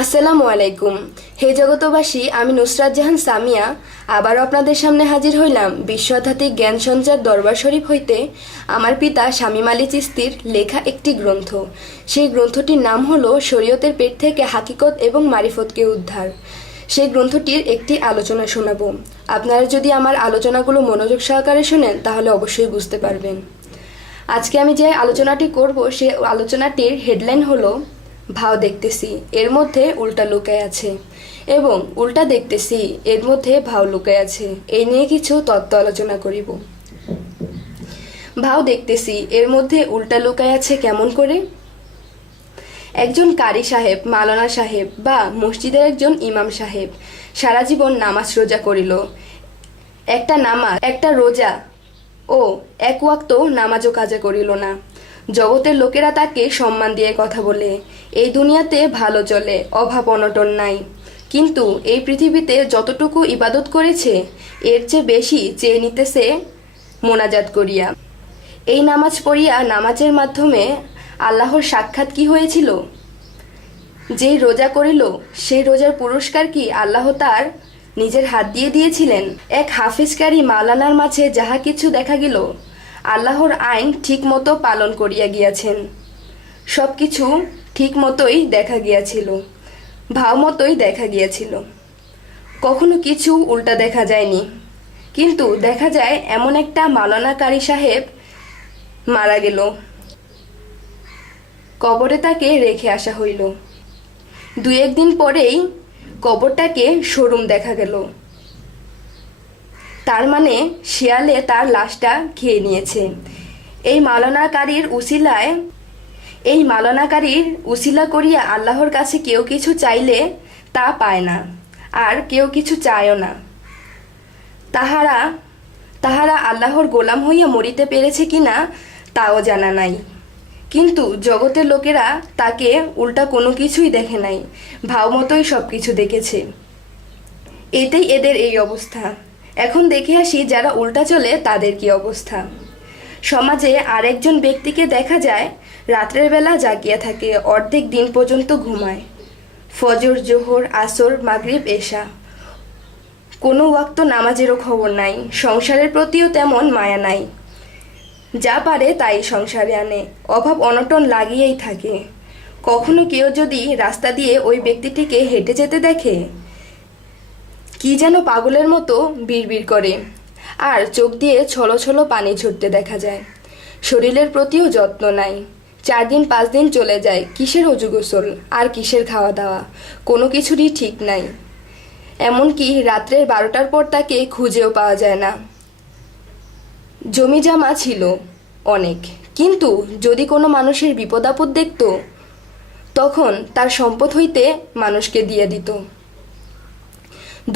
আসসালামু আলাইকুম। হে জগতবাসী, আমি নুসরাত জাহান সামিয়া আবারও আপনাদের সামনে হাজির হইলাম বিশ্বআধ্যাত্মিক জ্ঞান সঞ্চার দরবার শরীফ হইতে আমার পিতা শামীম আলী চিশতির লেখা একটি গ্রন্থ। সেই গ্রন্থটির নাম হলো শরীয়তের পেট থেকে হাকিকত এবং মারিফতকে উদ্ধার। সেই গ্রন্থটির একটি আলোচনা শোনাবো। আপনারা যদি আমার আলোচনাগুলো মনোযোগ সহকারে শোনেন তাহলে অবশ্যই বুঝতে পারবেন। আজকে আমি যে আলোচনাটি করব সে আলোচনাটির হেডলাইন হলো ভাও দেখতেছি এর মধ্যে উল্টা লুকায় আছে, এবং উল্টা দেখতেছি এর মধ্যে ভাও লুকায় আছে। এই নিয়ে কিছু তত্ত্ব আলোচনা করিব। ভাও দেখতেছি এর মধ্যে উল্টা লুকায় আছে কেমন করে? একজন কারি সাহেব, মাওলানা সাহেব বা মসজিদের একজন ইমাম সাহেব সারা জীবন নামাজ রোজা করিল। একটা নামাজ, একটা রোজা ও এক ওয়াক্ত নামাজও কাজা করিল না। জগতের লোকেরা তাকে সম্মান দিয়ে কথা বলে, এই দুনিয়াতে ভালো চলে, অভাব অনটন নাই। কিন্তু এই পৃথিবীতে যতটুকু ইবাদত করেছে এর চেয়ে বেশি চেয়ে নিতেছে মোনাজাত করিয়া। এই নামাজ পড়িয়া নামাজের মাধ্যমে আল্লাহর সাক্ষাৎ কি হয়েছিল? যেই রোজা করিল সেই রোজার পুরস্কার কি আল্লাহ তার নিজের হাত দিয়ে দিয়েছিলেন? এক হাফিজকারী মাওলানার মাঝে যাহা কিছু দেখা গেল, আল্লাহর আইন ঠিক মতো পালন করিয়া গিয়াছেন। সব কিছু ঠিক মতোই দেখা গিয়াছিল, ভাও মতোই দেখা গিয়াছিল। কখনো কিছু উল্টা দেখা যায়নি। কিন্তু দেখা যায় এমন একটা মাওলানা কারি সাহেব মারা গেল, কবরে তাকে রেখে আসা হইল। দু একদিন পরেই কবরটাকে শোরুম দেখা গেল। তার মানে শিয়ালে তার লাশটা খেয়ে নিয়েছে। এই মাওলানাকারীর উসিলা করিয়া আল্লাহর কাছে কেউ কিছু চাইলে তা পায় না, আর কেউ কিছু চায়ও না। তাহারা আল্লাহর গোলাম হইয়া মরিতে পেরেছে কিনা তাও জানা নাই। কিন্তু জগতের লোকেরা তাকে উল্টা কোনো কিছুই দেখে নাই, ভাও মতোই সব কিছু দেখেছে। এতেই এদের এই অবস্থা। এখন দেখে আসি যারা উল্টা চলে তাদের কি অবস্থা। সমাজে আরেকজন ব্যক্তিকে দেখা যায় রাত্রের বেলা জাগিয়া থাকে, অর্ধেক দিন পর্যন্ত ঘুমায়। ফজর, জোহর, আসর, মাগরিব, এশা, কোনো ওয়াক্ত নামাজেরও খবর নাই। সংসারের প্রতিও তেমন মায়া নাই। যা পারে তাই সংসারে আনে, অভাব অনটন লাগিয়েই থাকে। কখনো কেউ যদি রাস্তা দিয়ে ওই ব্যক্তিটিকে হেঁটে যেতে দেখে, কি যেন পাগলের মতো বিড়বিড় করে, আর চোখ দিয়ে ছলো ছলো পানি ঝরতে দেখা যায়। শরীরের প্রতিও যত্ন নাই। 4 দিন 5 দিন চলে যায়, কিসের অজু গোসল আর কিসের খাওয়া দাওয়া, কোনো কিছুরই ঠিক নাই। এমনকি রাত্রের 12টার পর তাকে খুঁজেও পাওয়া যায় না। জমি জমা ছিল অনেক, কিন্তু যদি কোনো মানুষের বিপদ আপদ দেখত তখন তার সম্পদ হইতে মানুষকে দিয়ে দিত।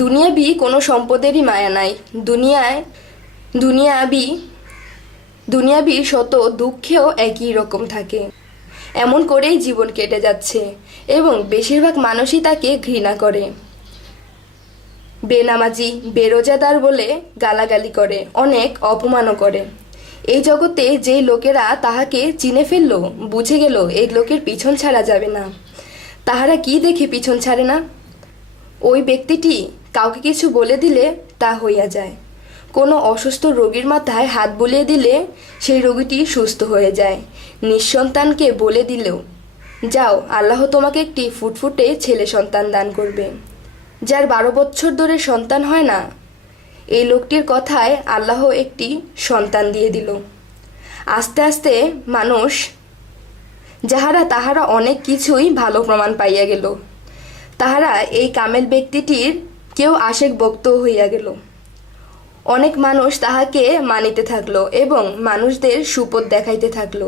দুনিয়াবি কোনো সম্পদেরই মায়া নাই। দুনিয়াবি শত দুঃখেও একই রকম থাকে। এমন করেই জীবন কেটে যাচ্ছে, এবং বেশিরভাগ মানুষই তাকে ঘৃণা করে। বেনামাজি, বেরোজাদার বলে গালাগালি করে, অনেক অপমানও করে। এই জগতে যেই লোকেরা তাহাকে চিনে ফেলল, বুঝে গেল এই লোকের পিছন ছাড়া যাবে না, তাহারা কি দেখে পিছন ছাড়ে না? ওই ব্যক্তিটি কাউকে কিছু বলে দিলে তা হইয়া যায়। কোনো অসুস্থ রোগীর মাথায় হাত বুলিয়ে দিলে সেই রোগীটি সুস্থ হয়ে যায়। নিঃসন্তানকে বলে দিলেও, যাও, আল্লাহ তোমাকে একটি ফুটফুটে ছেলে সন্তান দান করবে। যার 12 বছর ধরে সন্তান হয় না, এই লোকটির কথায় আল্লাহ একটি সন্তান দিয়ে দিল। আস্তে আস্তে মানুষ তাহারা অনেক কিছুই ভালো প্রমাণ পাইয়া গেল। তাহারা এই কামেল ব্যক্তিটির কেউ আশেক ভক্ত হইয়া গেল। অনেক মানুষ তাহাকে মানিতে থাকলো এবং মানুষদের সুপথ দেখাইতে থাকলো।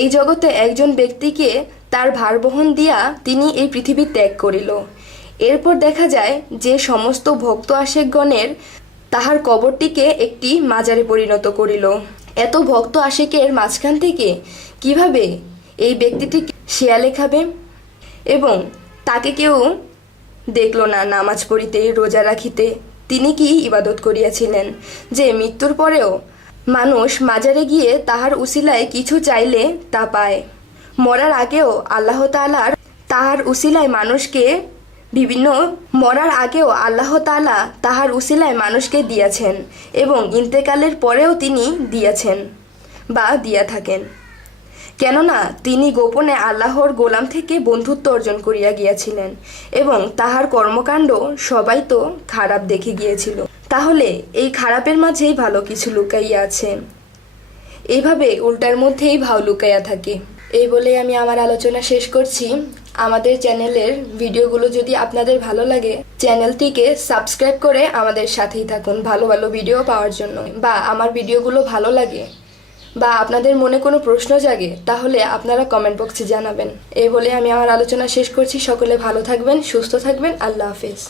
এই জগতে একজন ব্যক্তিকে তার ভার বহন দিয়া তিনি এই পৃথিবী ত্যাগ করিল। এরপর দেখা যায় যে সমস্ত ভক্ত আশেকগণের তাহার কবরটিকে একটি মাজারে পরিণত করিল। এত ভক্ত আশেকের মাঝখান থেকে কিভাবে এই ব্যক্তিটি শেয়ালে খাবে? এবং তাকে কেউ দেখল না নামাজ পড়িতে, রোজা রাখিতে। তিনি কি ইবাদত করিয়াছিলেন যে মৃত্যুর পরেও মানুষ মাজারে গিয়ে তাহার উসিলায় কিছু চাইলে তা পায়? মরার আগেও আল্লাহ তাআলার তাহার উসিলায় মানুষকে বিভিন্ন মরার আগেও আল্লাহ তাআলা তাহার উসিলায় মানুষকে দিয়েছেন এবং ইন্তেকালের পরেও তিনি দিয়েছেন বা দিয়া থাকেন। কেননা তিনি গোপনে আল্লাহর গোলাম থেকে বন্ধুত্ব অর্জন করিয়া গিয়াছিলেন এবং তাহার কর্মকাণ্ড সবাই তো খারাপ দেখে গিয়েছিল। তাহলে এই খারাপের মাঝেই ভালো কিছু লুকাইয়া আছে। এইভাবে উল্টার মধ্যেই ভাও লুকাইয়া থাকে। এই বলে আমি আমার আলোচনা শেষ করছি। আমাদের চ্যানেলের ভিডিওগুলো যদি আপনাদের ভালো লাগে, চ্যানেলটিকে সাবস্ক্রাইব করে আমাদের সাথেই থাকুন ভালো ভালো ভিডিও পাওয়ার জন্য। বা আমার ভিডিওগুলো ভালো লাগে বা আপনাদের মনে কোনো প্রশ্ন জাগে, তাহলে আপনারা কমেন্ট বক্সে জানাবেন। এই বলে আমি আমার আলোচনা শেষ করছি। সকলে ভালো থাকবেন, সুস্থ থাকবেন। আল্লাহ হাফেজ।